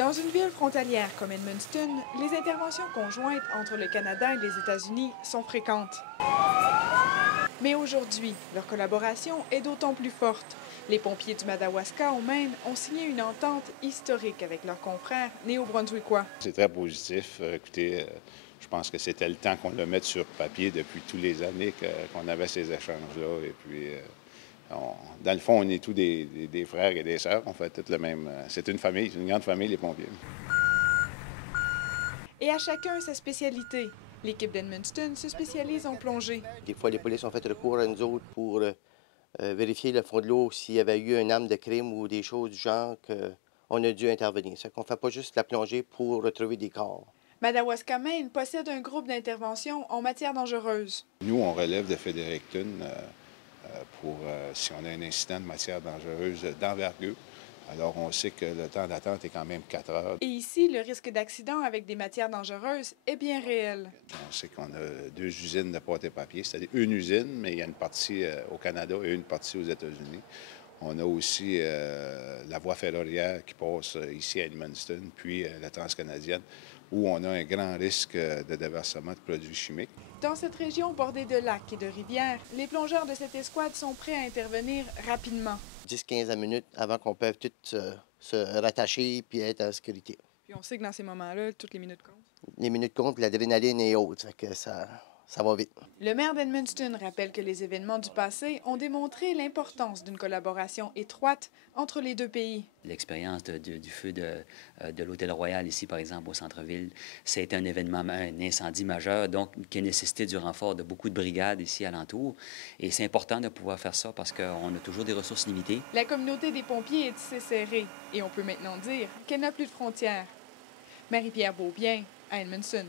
Dans une ville frontalière comme Edmundston, les interventions conjointes entre le Canada et les États-Unis sont fréquentes. Mais aujourd'hui, leur collaboration est d'autant plus forte. Les pompiers du Madawaska au Maine ont signé une entente historique avec leurs confrères néo-brunswickois. C'est très positif. Écoutez, je pense que c'était le temps qu'on le mette sur papier depuis toutes les années qu'on avait ces échanges-là. Et puis, dans le fond, on est tous des frères et des sœurs. On fait tout le même. C'est une famille, c'est une grande famille, les pompiers. Et à chacun sa spécialité. L'équipe d'Edmundston se spécialise en plongée. Des fois, les polices ont fait recours à nous autres pour vérifier le fond de l'eau s'il y avait eu un arme de crime ou des choses du genre qu'on a dû intervenir. C'est qu'on ne fait pas juste la plongée pour retrouver des corps. Madawaska Maine possède un groupe d'intervention en matière dangereuse. Nous, on relève de Fredericton pour si on a un incident de matière dangereuse d'envergure. Alors, on sait que le temps d'attente est quand même 4 heures. Et ici, le risque d'accident avec des matières dangereuses est bien réel. On sait qu'on a 2 usines de pâte et papier, c'est-à-dire une usine, mais il y a une partie au Canada et une partie aux États-Unis. On a aussi la voie ferroviaire qui passe ici à Edmundston, puis la transcanadienne, où on a un grand risque de déversement de produits chimiques. Dans cette région bordée de lacs et de rivières, les plongeurs de cette escouade sont prêts à intervenir rapidement. 10-15 minutes avant qu'on puisse tout se rattacher puis être en sécurité. Puis on sait que dans ces moments-là, toutes les minutes comptent. Les minutes comptent, l'adrénaline est haute, fait que ça va vite. Le maire d'Edmundston rappelle que les événements du passé ont démontré l'importance d'une collaboration étroite entre les deux pays. L'expérience du feu de l'Hôtel Royal ici, par exemple, au centre-ville, c'est un événement, un incendie majeur, donc qui a nécessité du renfort de beaucoup de brigades ici alentour. Et c'est important de pouvoir faire ça parce qu'on a toujours des ressources limitées. La communauté des pompiers est tissée serrée et on peut maintenant dire qu'elle n'a plus de frontières. Marie-Pierre Beaubien, à Edmundston.